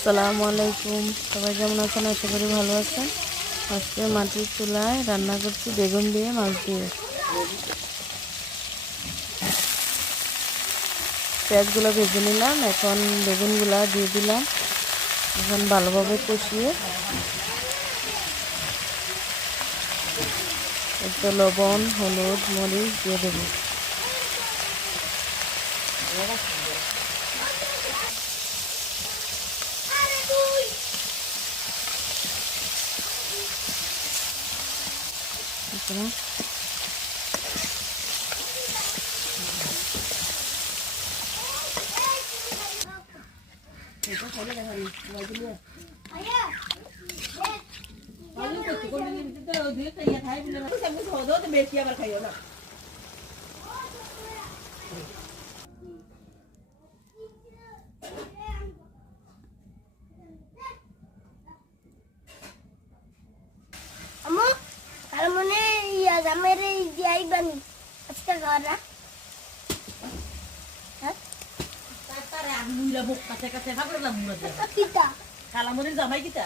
আসসালামু আলাইকুম। সবাই কেমন আছেন? আশা করি ভালো আছেন। আজকে মাটির চুলায় রান্না করছি বেগুন দিয়ে মাছ দিয়ে। পেঁয়াজগুলো ভেজে নিলাম, এখন বেগুনগুলা দিয়ে দিলাম। এখন ভালোভাবে কষিয়ে একটু লবণ, হলুদ, মরিচ দিয়ে দেবো। তার মনে ইয়া জামের দিয়াই বানি আজকে ঘরা তারে আমি মুইলা বুক কাছে কাছে ভাগরে লাম মুরা দিয়া কিতা কালা মরির জামাই কিতা